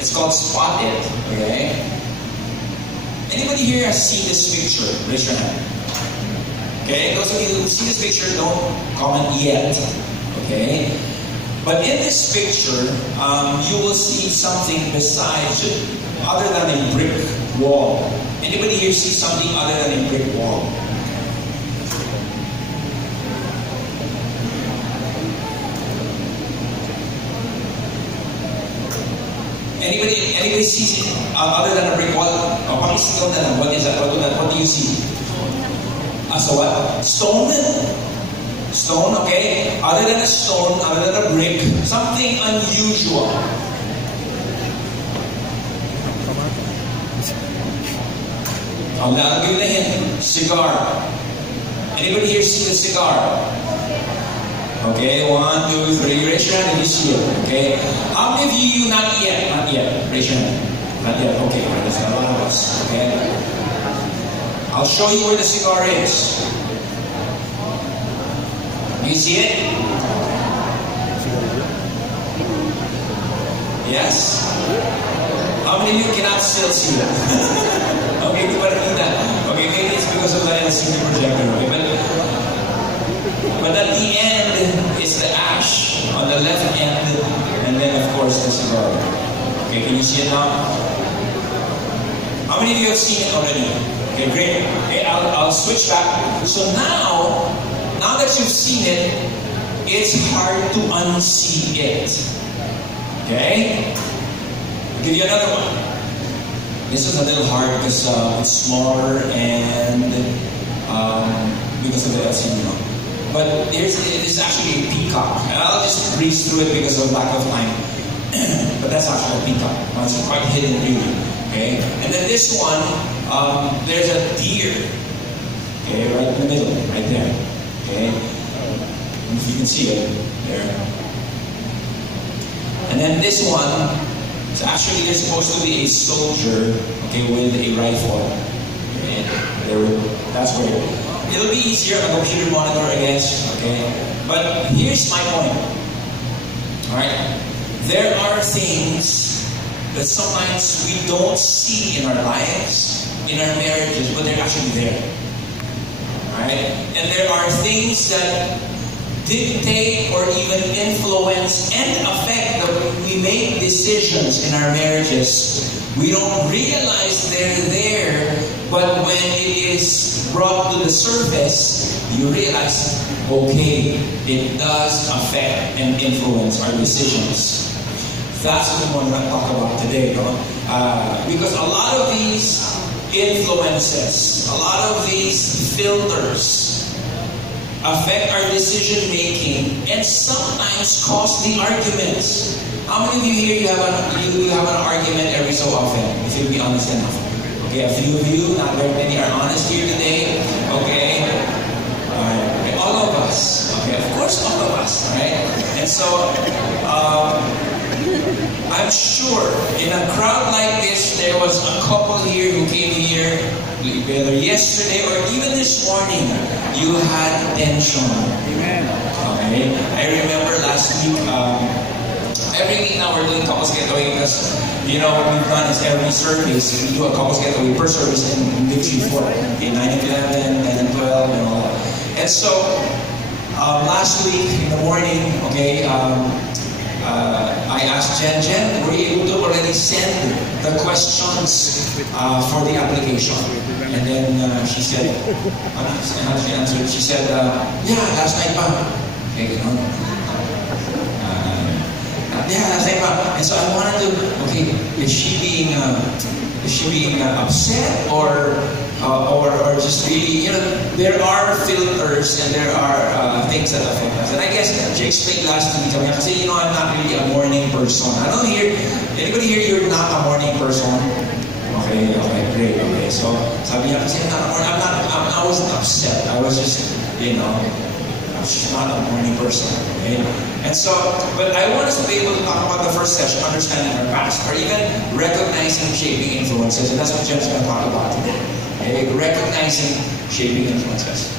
It's called Spot It. Okay? Anybody here has seen this picture? Raise your hand. Okay? Those of you who see this picture, don't comment yet. Okay? But in this picture, you will see something besides, other than a brick wall. Anybody here see something other than a brick wall? Anybody sees it other than a brick wall? What is that? What do you see? So what? Stone? Stone, okay? Other than a stone, other than a brick, something unusual. I'll give you a hint. Cigar. Anybody here see the cigar? Okay, 1, 2, 3. Raise your hand if you see it. Okay. How many of you not yet? Not yet. Raise your hand. Not yet. Okay. There's a lot of us. Okay. I'll show you where the cigar is. You see it? Yes? How many of you cannot still see it? Okay, but okay, maybe it's because of the LCD projector. Okay, but at the end is the ash on the left end, and then of course the cigar. Okay, can you see it now? How many of you have seen it already? Okay, great. Okay, I'll switch back. So now that you've seen it, it's hard to unsee it. Okay? I'll give you another one. This is a little hard because it's smaller and because of the LCD. But it is actually a peacock. And I'll just breeze through it because of lack of time. But that's actually a peacock. It's quite hidden really. Okay? And then this one, there's a deer. Okay, right in the middle, right there. Okay? If you can see it, there. And then this one, it's actually, there's supposed to be a soldier, okay, with a rifle. Okay? That's where it'll be easier on a computer monitor, I guess. Okay? But here's my point. Alright? There are things that sometimes we don't see in our lives, in our marriages, but they're actually there. Right? And there are things that dictate or even influence and affect that when we make decisions in our marriages. We don't realize they're there, but when it is brought to the surface, you realize, okay, it does affect and influence our decisions. That's what we're going to talk about today. No? Because a lot of these influences, a lot of these filters affect our decision making and sometimes cause the arguments. How many of you here you have an argument every so often? If you'll be honest enough. Okay, a few of you, not very many, are honest here today. Okay, all of us. Okay, of course, all of us. Right? And so, I'm sure in a crowd like this, there was a couple here who came here, whether yesterday or even this morning, you had tension. Amen. Okay. I remember last week, every week now we're doing couples getaway because, what we've done is every service, we do a couples getaway per service in Dixie 4. Okay, 9 and 11, 10 and 12, and all that. And so, last week in the morning, okay, I asked Jen, were you able to already send the questions for the application? And then she said, how she answered? She said, yeah, last night pa. Okay, yeah, last night pa. And so I wanted to, okay, is she being upset or just really, there are filters and there are things that affect us. And I guess she explained last week, kasi I'm not really a morning person. I don't hear, anybody here, you're not a morning person? Okay, great, okay. So, sabi niya kasi I wasn't upset. I was just, I was just not a morning person, okay? And so, but I want us to be able to talk about the first session, understanding our past, or even recognizing shaping influences. And that's what Jim's going to talk about today. Okay? Recognizing shaping influences.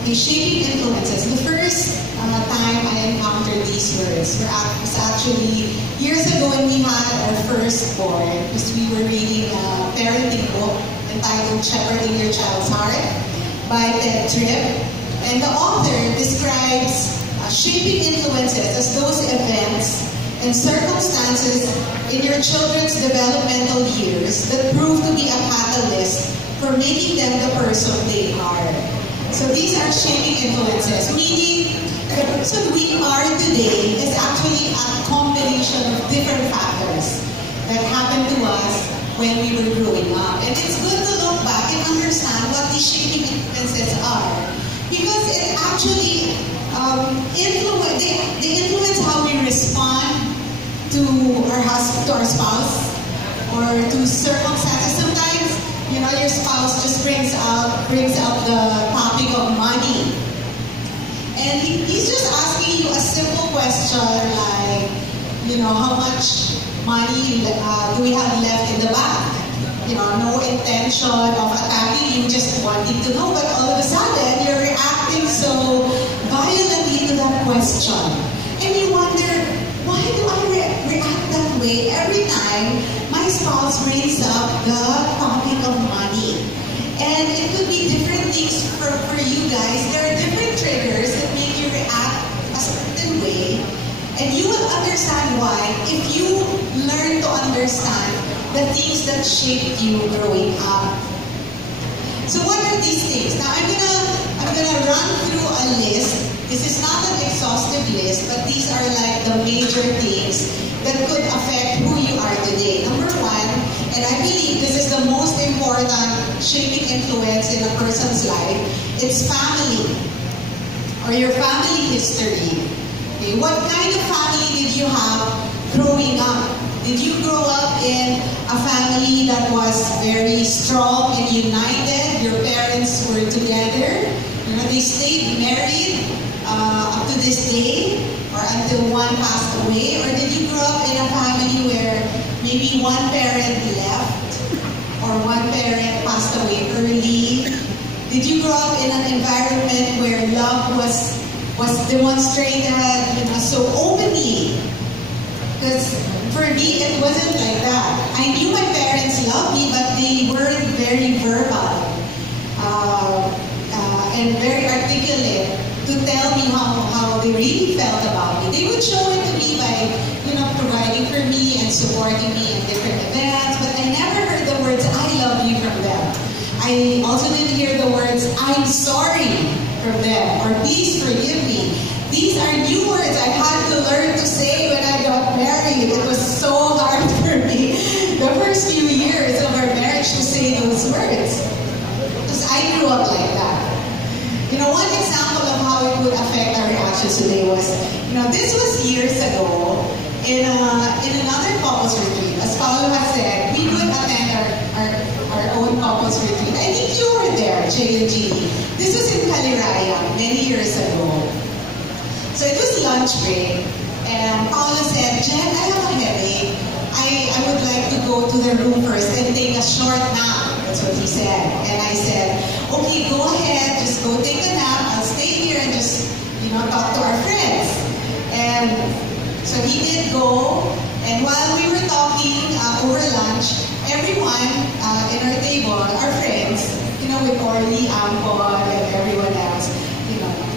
Okay, shaping influences. The first time I encountered these words was actually years ago when we had our first born, because we were reading a parenting book entitled Shepherding Your Child's Heart by Ted Tripp. And the author describes shaping influences as those events and circumstances in your children's developmental years that prove to be a catalyst for making them the person they are. So these are shaping influences, meaning the person we are today is actually a combination of different factors that happened to us when we were growing up. And it's good to look back and understand what these shaping influences are, because it actually they influence how we respond to our husband, to our spouse, or to circumstances. Sometimes, you know, your spouse just brings up the topic of money, and he's just asking you a simple question like, you know, how much money do we have left in the bank? You know, no intention of attacking you, just wanting to know, but all of a sudden you're reacting so violently to that question, and you wonder, why do I react that way every time my spouse brings up the topic of money? And it could be different things for you guys. There are different triggers that make you react a certain way, and you will understand why if you learn to understand the things that shaped you growing up. So what are these things? Now I'm gonna run through a list. This is not an exhaustive list, but these are like the major things that could affect who you are today. Number one, and I believe this is the most important shaping influence in a person's life, it's family, or your family history. Okay, what kind of family did you have growing up? Did you grow up in a family that was very strong and united? Your parents were together? You know, they stayed married up to this day, or until one passed away? Or did you grow up in a family where maybe one parent left, or one parent passed away early? Did you grow up in an environment where love was demonstrated, you know, so openly? Because for me, it wasn't like that. I knew my parents loved me, but they weren't very verbal and very articulate to tell me how they really felt about me. They would show it to me by, you know, providing for me and supporting me in different events, but I never heard the words, I love you from them. I also didn't hear the words, I'm sorry from them, or please forgive me. These are new words I had to learn to say when I got married. It was so hard for me the first few years of our marriage to say those words, because I grew up like that. You know, one example of how it would affect our reactions today was, you know, this was years ago in another couples retreat. As Paolo has said, we would attend our own couples retreat. I think you were there, Jay and Jeannie. This was in Caliraya many years ago. So it was lunch break, and Paolo said, Jen, I have a headache. I would like to go to the room first and take a short nap. That's what he said. And I said, okay, go ahead, just go take a nap. I'll stay here and just, you know, talk to our friends. And so he did go, and while we were talking over lunch, everyone in our table, our friends, you know, with Orly, Ampon, and everyone else,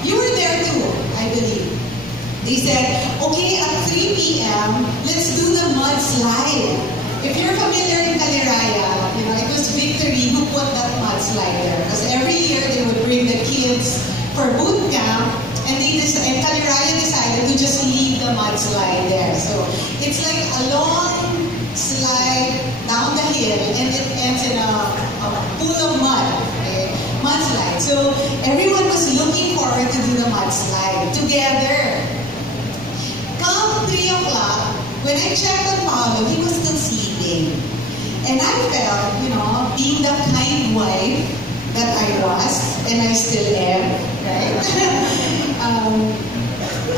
you were there too, I believe. They said, okay, at 3 p.m., let's do the mudslide. If you're familiar in Caliraya, you know, it was Victory who put that mudslide there. Because every year they would bring the kids for boot camp, and Caliraya decided to just leave the mudslide there. So it's like a long slide down the hill, and it ends in a pool of mud. Okay? Mudslide. So everyone was looking forward to do the mudslide together. Come 3 o'clock, when I checked on Paolo, he was still sleeping. And I felt, you know, being the kind wife that I was, and I still am, right?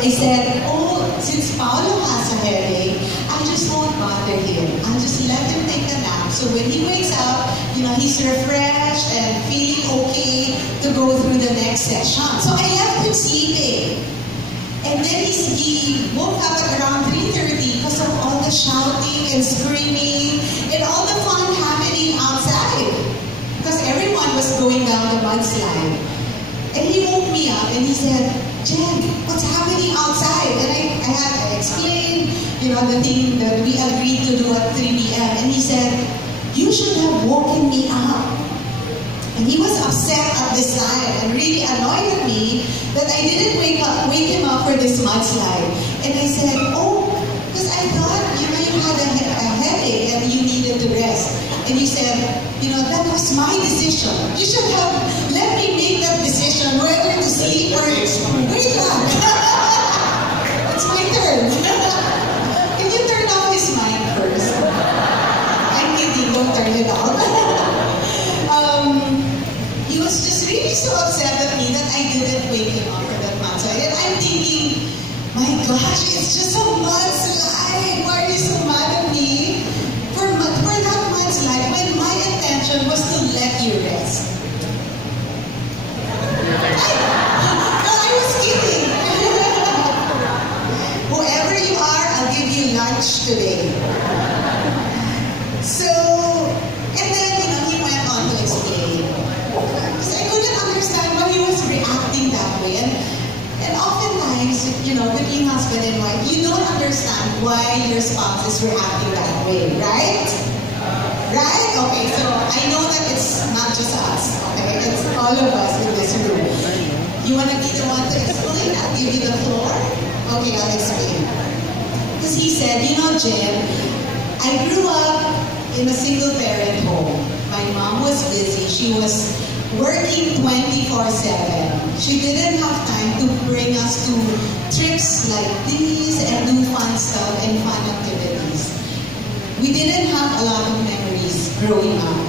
I said, oh, since Paolo has a headache, I just won't bother bother him. I'll just let him take a nap. So when he wakes up, he's refreshed and feeling okay to go through the next session. So I left him sleeping. And then he woke up at around 3:30 because of all the shouting and screaming and all the fun happening outside. Because everyone was going down the mudslide. And he woke me up and he said, Jen, what's happening outside? And I had to explain, the thing that we agreed to do at 3 p.m. And he said, you should have woken me up. And he was upset at this time and really annoyed at me that I didn't wake him up for this mudslide. And I said, oh, because I thought, you had a headache and you needed to rest. And you said, that was my decision. You should have let me make that decision whether to sleep or... Wait lang. It's my turn. Can you turn off his mic first? I'm kidding, don't turn it off. He was just really so upset at me that I didn't wake him up for that mudslide. And I'm thinking, my gosh, it's just a mudslide. Why are you so mad at me for that mudslide when my intention was to let you rest? I was kidding. Whoever you are, I'll give you lunch today. So, and then, he went on to explain. Because I couldn't understand why he was reacting that way. And oftentimes, between husband and wife, you don't understand why your spouse is reacting that way, right? Right? Okay, so I know that it's not just us, okay? It's all of us in this room. You want to be the one to explain? I'll give you the floor. Okay, I'll explain. Because he said, Jen, I grew up in a single-parent home. My mom was busy. She was working 24/7. She didn't have time to bring us to trips like these and do fun stuff and fun activities. We didn't have a lot of memories growing up.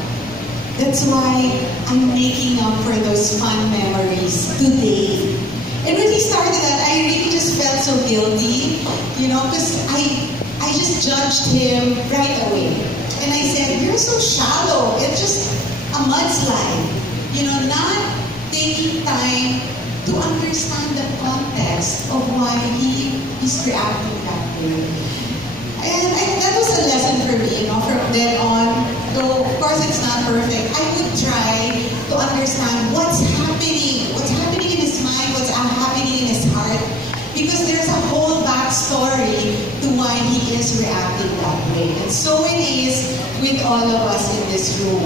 That's why I'm making up for those fun memories today. And when he started that, I really just felt so guilty, because I just judged him right away. And I said, you're so shallow. It's just a mudslide. Not taking time to understand the context of why he's reacting that way. And that was a lesson for me, from then on. Though, of course, it's not perfect. I would try to understand what's happening in his mind, what's happening in his heart. Because there's a whole backstory to why he is reacting that way. And so it is with all of us in this room.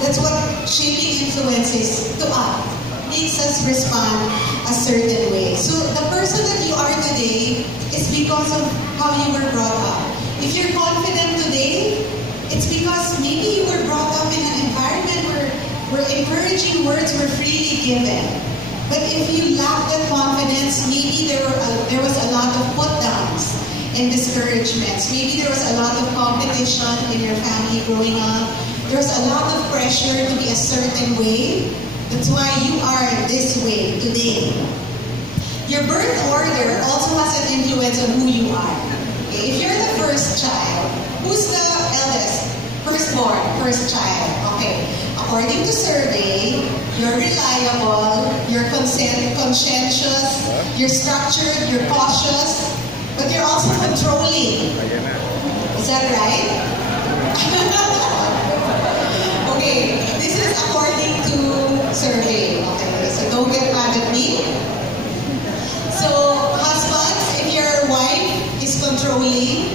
That's what shaping influence is to us. Makes us respond a certain way. So the person that you are today is because of how you were brought up. If you're confident today, it's because maybe you were brought up in an environment where encouraging words were freely given. But if you lack that confidence, maybe there was a lot of put-downs and discouragements. Maybe there was a lot of competition in your family growing up. There's a lot of pressure to be a certain way. That's why you are this way today. Your birth order also has an influence on who you are. Okay? If you're the first child, who's the eldest? Firstborn, first child. Okay. According to survey, you're reliable, you're conscientious, you're structured, you're cautious, but you're also controlling. Is that right? Okay, this is according to survey. Okay, so don't get mad at me. So, husbands, if your wife is controlling,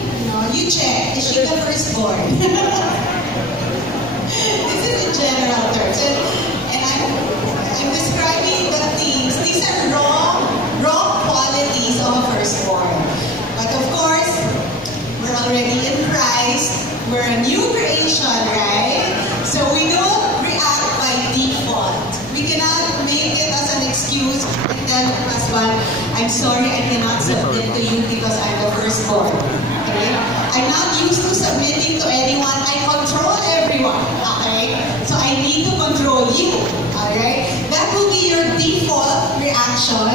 you check. Is she the firstborn? This is in general terms. And I'm describing the things. These are raw qualities of a firstborn. But of course, we're already in Christ. We're a new creation, right? So we don't react by default. We cannot make it as an excuse and tell the husband, I'm sorry, I cannot submit to you because I'm the firstborn. Okay? I'm not used to submitting to anyone. I control everyone. Okay? So I need to control you. Alright? That will be your default reaction.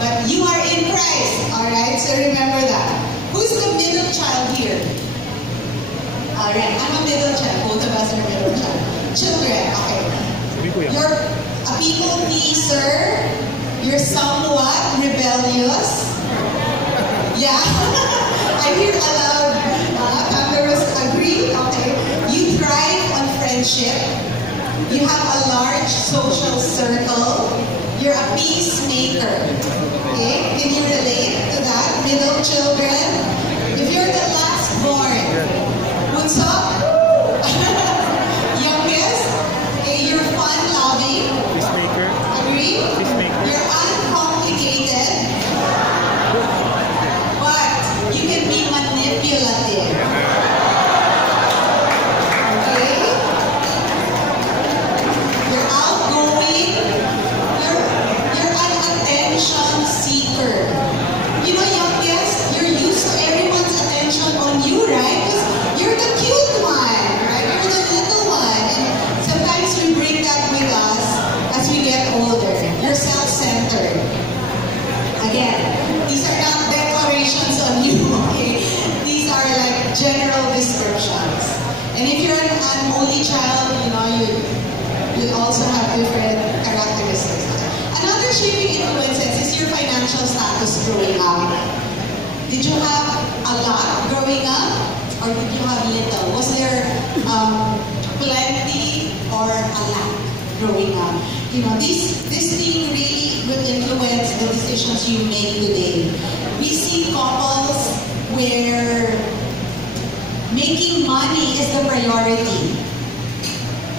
But you are in Christ. Alright? So remember that. Who's the middle child here? Alright, I'm a middle child. Both of us are middle child. Children, okay. You're a people pleaser. You're somewhat rebellious. Yeah. I hear aloud. Cameras agree. Okay. You thrive on friendship. You have a large social circle. You're a peacemaker. Okay? Can you relate to that? Middle children? If you're the last born, what's up? Youngest? Okay, you're fun-loving. Peacemaker. Agree? Peacemaker. You're uncomplicated. But you can be manipulative. Okay? You're outgoing. You're an attention seeker. You know, youngest, you're used to everyone's attention on you, right? Because you're the cute one, right? You're the little one. And sometimes we bring that with us as we get older. You're self-centered. Again, these are not declarations on you, okay? These are like general descriptions. And if you're an only child, you know, you also have different characteristics. Another shaping influences is your financial status growing up. Did you have a lot growing up, or did you have little? Was there plenty or a lack growing up? You know, this thing really will influence the decisions you make today. We see couples where making money is the priority.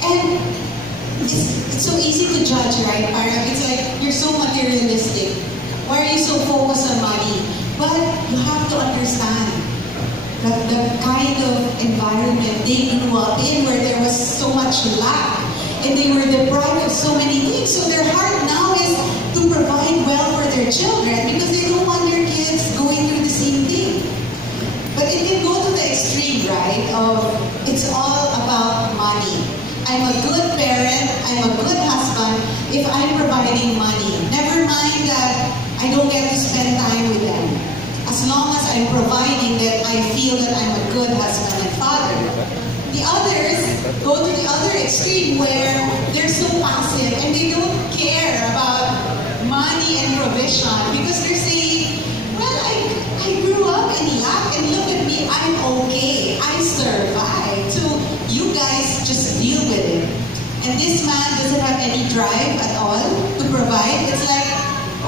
And it's so easy to judge, right? Parang it's like, you're so materialistic. Why are you so focused on money? But you have to understand that the kind of environment they grew up in, where there was so much lack, and they were deprived of so many things. So their heart now is to provide well for their children, because they don't want their kids going through the same thing. But it can go to the extreme, right? Of it's all about money. I'm a good parent, I'm a good husband if I'm providing money. Never mind that I don't get to spend time with them. As long as I'm providing that, I feel that I'm a good husband and father. The others go to the other extreme where they're so passive and they don't care about money and provision, because they're saying, well, I grew up in lack and look at me, I'm okay, I survived. So you guys just deal with it. And this man doesn't have any drive at all to provide. It's like,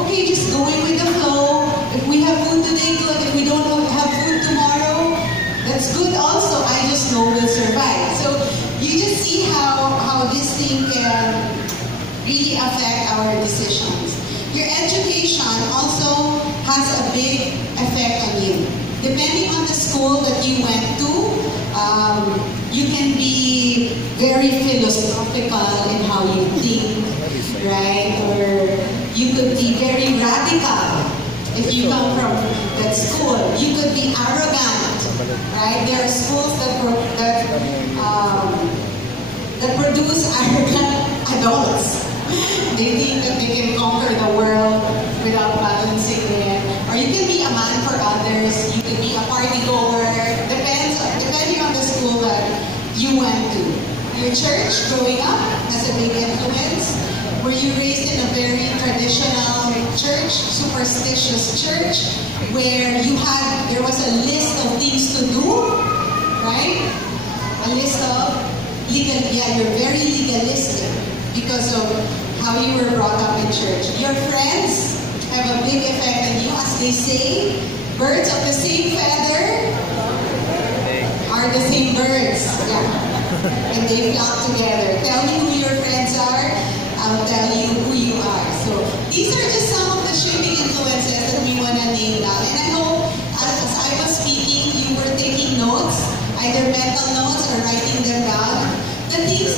okay, just going with the flow. If we have food today, good. If we don't have food tomorrow, that's good also. I just know we'll survive. So you just see how this thing can really affect our decisions. Your education also has a big effect on you. Depending on the school that you went to, you can be very philosophical in how you think, right? Or you could be very radical if you come from that school. You could be arrogant, right? There are schools that produce arrogant adults. They think that they can conquer the world without balancing it. Or you can be a man for others. You can be a party goer. Depending on the school that you went to. Your church growing up has a big influence. Were you raised in a very traditional church, superstitious church, where there was a list of things to do, right? A list of you're very legalistic because of how you were brought up in church. Your friends have a big effect on you. As they say, birds of the same feather are the same birds. Yeah. And they flock together. Tell me who your friends are, I'll tell you who you are. So these are just some of the shaping influences that we want to name down. And I hope as I was speaking, you were taking notes, either mental notes or writing them down. The things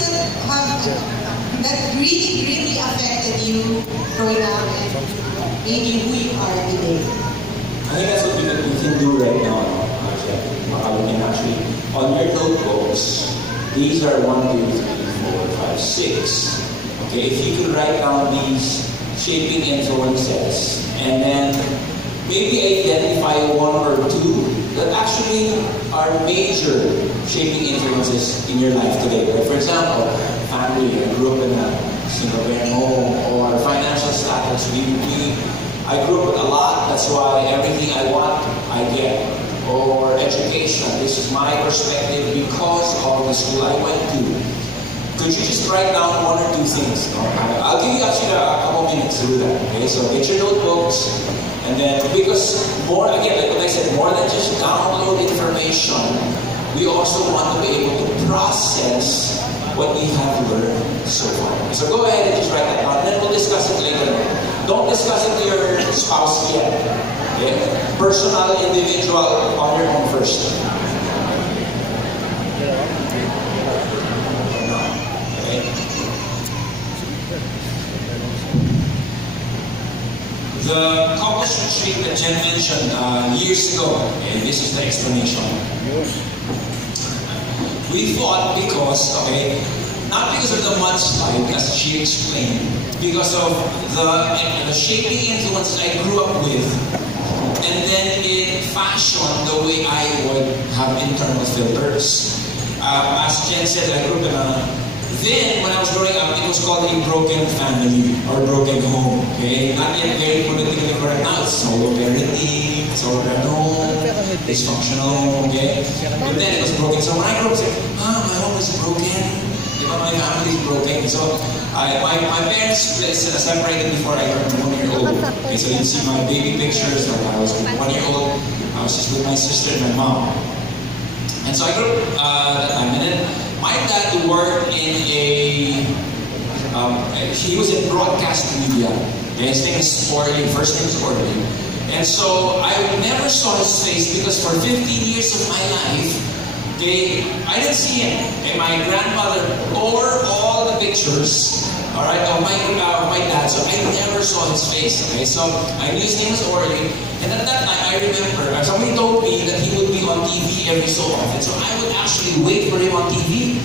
that really, really affected you growing up and made you who you are today. I think that's what we can do right now. We can actually, on your notebooks, these are 1, 2, 3, 4, 5, 6. Okay, if you can write down these shaping influences and then maybe identify 1 or 2 that actually following are major shaping influences in your life today. Like for example, family. I grew up in a single-parent home, or financial status. I grew up with a lot. That's why everything I want, I get. Or education. This is my perspective because of the school I went to. Could you just write down one or two things? I'll give you actually a couple minutes to do that. Okay, so get your notebooks, and then because more again, like what I said, more than just download information, we also want to be able to process what we have learned so far. So go ahead and just write that down, and then we'll discuss it later. Don't discuss it to your spouse yet. Okay? Personal, individual, on your own first. The couples retreat that Jen mentioned years ago, and this is the explanation. We thought because, not because of the mudslide, as she explained, because of the shaping influences I grew up with, and then it fashioned the way I would have internal filters. As Jen said, I grew up in then, when I was growing up, it was called a broken family or broken home. Okay, not yet very politically correct now. It's solo parenting, solo home, dysfunctional home. Okay, but then it was broken. So when I grew up, I was like, my home is broken. My family is broken. So my parents separated before I turned 1 year old. Okay, so you see my baby pictures. When I was 1 year old, I was just with my sister and my mom. And so I grew up that time, and then my dad worked in he was in broadcast media. His name is Orly, first name is Orly. And so I never saw his face because for 15 years of my life, I didn't see him. Okay? My grandmother tore all the pictures, alright, of my dad, so I never saw his face. Okay, so I knew his name was Orly, and at that time I remember somebody told me that he would be on TV every so often, so I would actually wait for him on TV.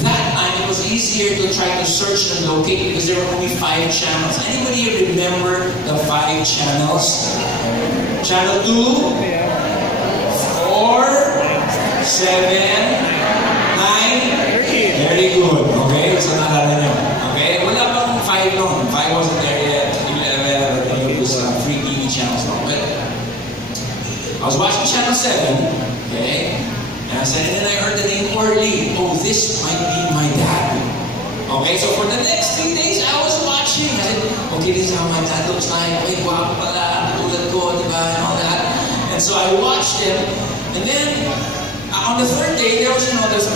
That time it was easier to try to search and locate because there were only 5 channels. Anybody remember the 5 channels? Channel 2, 4, 7, 9. Very good. Okay, so naalala nyo. Okay, wala pang 5 noon. 5 wasn't there yet. 11, it was free TV channels. But I was watching Channel 7. Okay. And I said, and then I heard the name Orly. Oh, this might be my dad. Okay, so for the next 3 days, I was watching. I said, okay, this is how my dad looks like. Wait, guwapo pala, tulad ko, diba, and all that. And so I watched him. And then, on the 3rd day, there was, those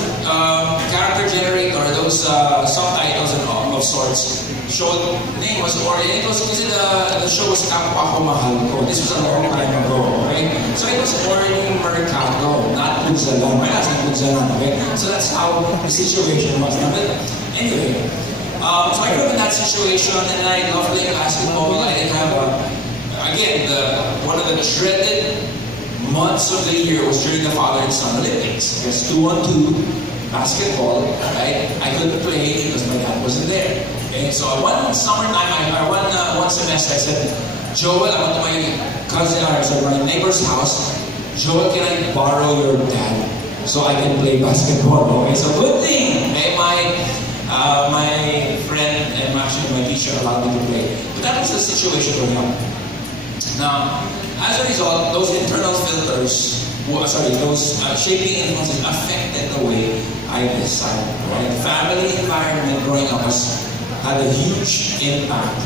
character generator, those subtitles and all of sorts. Showed name was Orly. It was because the show was Kapwa Ko Mahal Ko. This was a long time ago, okay? So it was Orly Mercado, not Punzalan. My last name Punzalan, okay? So that's how the situation was. But anyway, so I grew up in that situation, and I loved playing basketball. I didn't have again, one of the dreaded months of the year was during the Father and Son Olympics. It's 2-on-2 basketball, right? I couldn't play because my dad wasn't there. Okay, so one summertime, one semester, I said, Joel, I went to my cousin, my neighbor's house. Joel, can I borrow your dad so I can play basketball? Okay, so good thing, okay, my friend and actually my teacher allowed me to play. But that was the situation going on. Now, as a result, those internal filters, those shaping influences affected the way I decide. Right? Family environment growing up had a huge impact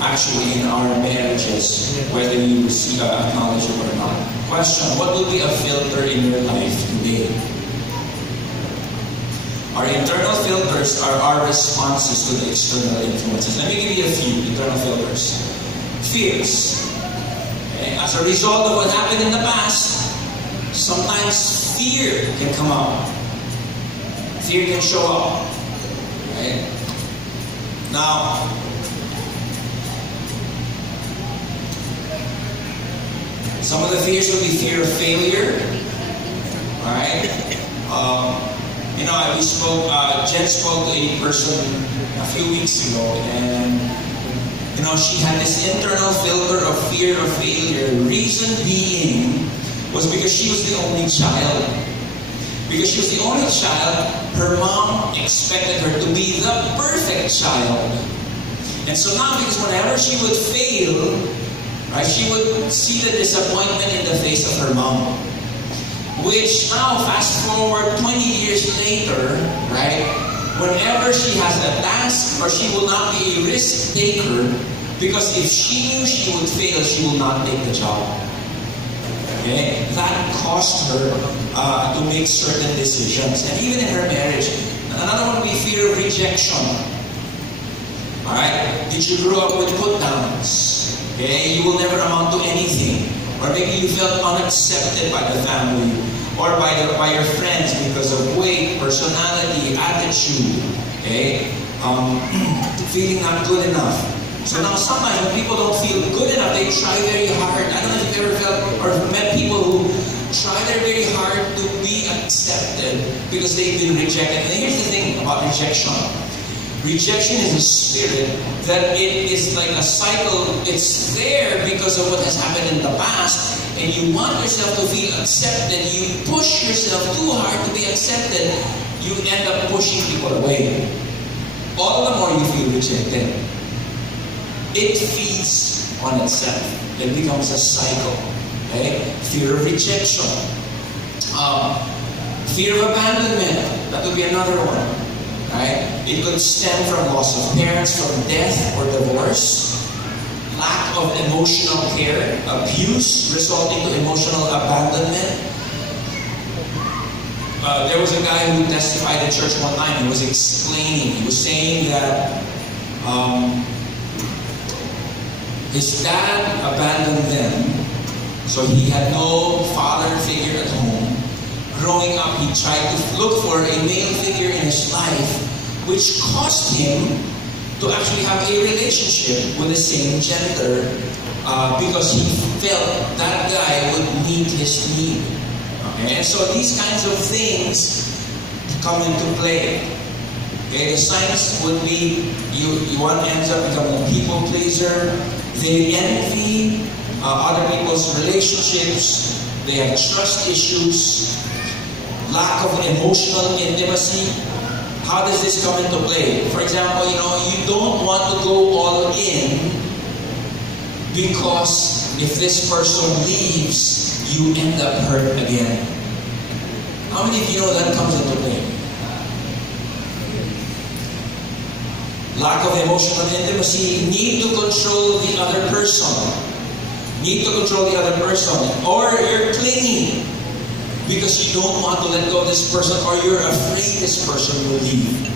actually in our marriages, whether you acknowledge it or not. Question, what will be a filter in your life today? Our internal filters are our responses to the external influences. Let me give you a few internal filters. Fears. Okay? As a result of what happened in the past, sometimes fear can come up. Fear can show up. Right? Now, some of the fears will be fear of failure. Right? Jen spoke to a person a few weeks ago, and she had this internal filter of fear of failure. Reason being, was because she was the only child. Because she was the only child, her mom expected her to be the perfect child. And so now, because whenever she would fail, right, she would see the disappointment in the face of her mom. Which now, fast forward 20 years later, right, whenever she has a task, or she will not be a risk taker, because if she knew she would fail, she will not take the job. Okay? That caused her to make certain decisions. And even in her marriage, another one would be fear of rejection. Alright? Did you grow up with put-downs? Okay? You will never amount to anything. Or maybe you felt unaccepted by the family or by your friends because of weight, personality, attitude. Okay? Feeling not good enough. So now sometimes when people don't feel good enough, they try very hard. I don't know if you've ever felt or met people who try very hard to be accepted because they've been rejected. And here's the thing about rejection. Rejection is a spirit that it is like a cycle. It's there because of what has happened in the past, and you want yourself to feel accepted. You push yourself too hard to be accepted. You end up pushing people away. All the more you feel rejected. It feeds on itself. It becomes a cycle. Okay? Fear of rejection. Fear of abandonment. That would be another one. Right? It could stem from loss of parents, from death or divorce, lack of emotional care, abuse resulting to emotional abandonment. There was a guy who testified at church one time. He was explaining. He was saying that his dad abandoned them, so he had no father figure at home. Growing up, he tried to look for a male figure in his life, which caused him to actually have a relationship with the same gender because he felt that guy would meet his need. Okay? And so these kinds of things come into play. Okay? The signs would be one ends up becoming a people pleaser. They envy other people's relationships. They have trust issues. Lack of emotional intimacy. How does this come into play? For example, you don't want to go all in because if this person leaves, you end up hurt again. How many of you know that comes into play? Lack of emotional intimacy, need to control the other person. Need to control the other person. Or you're clingy because you don't want to let go of this person, or you're afraid this person will leave.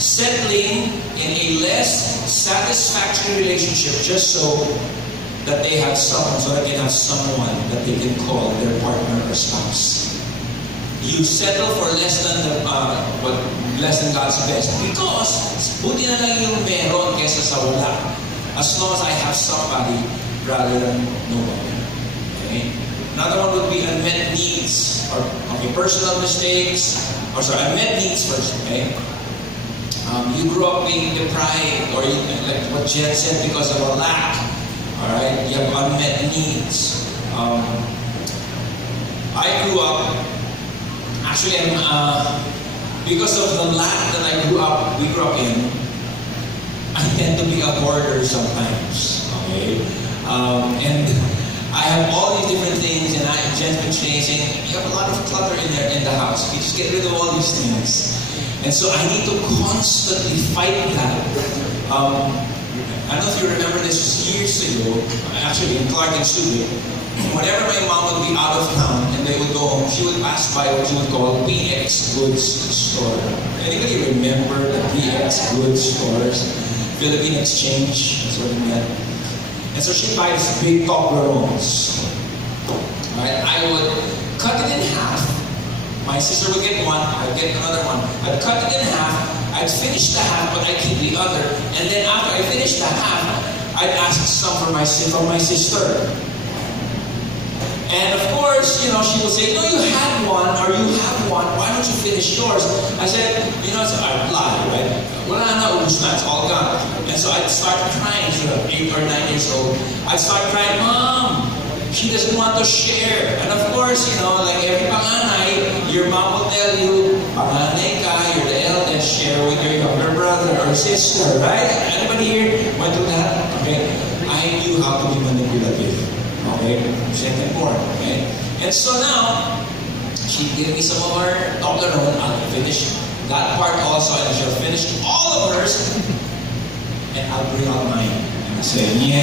Settling in a less satisfactory relationship just so that they have someone, so that they have someone that they can call their partner or spouse. You settle for less than God's best because buti na lang yung meron kesa sa wala. As long as I have somebody rather than nobody. Okay? Another one would be unmet needs, or personal mistakes, unmet needs first, okay? You grew up being deprived, or like what Jen said, because of a lack, alright? You have unmet needs. I grew up, actually, because of the lack that we grew up in, I tend to be a hoarder sometimes, okay? And I have all these different things, and Jen's been saying, you have a lot of clutter in the house. You just get rid of all these things. And so I need to constantly fight that. I don't know if you remember this years ago, actually in Clark and Subic. Whenever my mom would be out of town and they would go home, she would pass by what she would call PX Goods Store. Anybody remember the PX Goods stores? Philippine Exchange, that's what it meant. And so she'd buy these big Toblerones. Right? I would cut it in half. My sister would get one, I'd get another one. I'd cut it in half, I'd finish the half, but I'd keep the other. And then after I finished the half, I'd ask some from my sister. And of course, she would say, no, you had one, or you have one, why don't you finish yours? I said, I'd lie, right? Well, it's all gone. And so I'd start crying, 8 or 9 years old. I'd start crying, Mom, she doesn't want to share. And of course, you know, like every panganay, your mom will tell you, panganay ka, you're the eldest, share with your younger brother or sister, right? Anybody here went through that? Okay. I knew how to be manipulative. Okay? Second born. Okay? And so now, she gave me some of her Toblerone. I'll finish that part also, and she'll finish all of hers, and I'll bring out mine. And I say, yeah.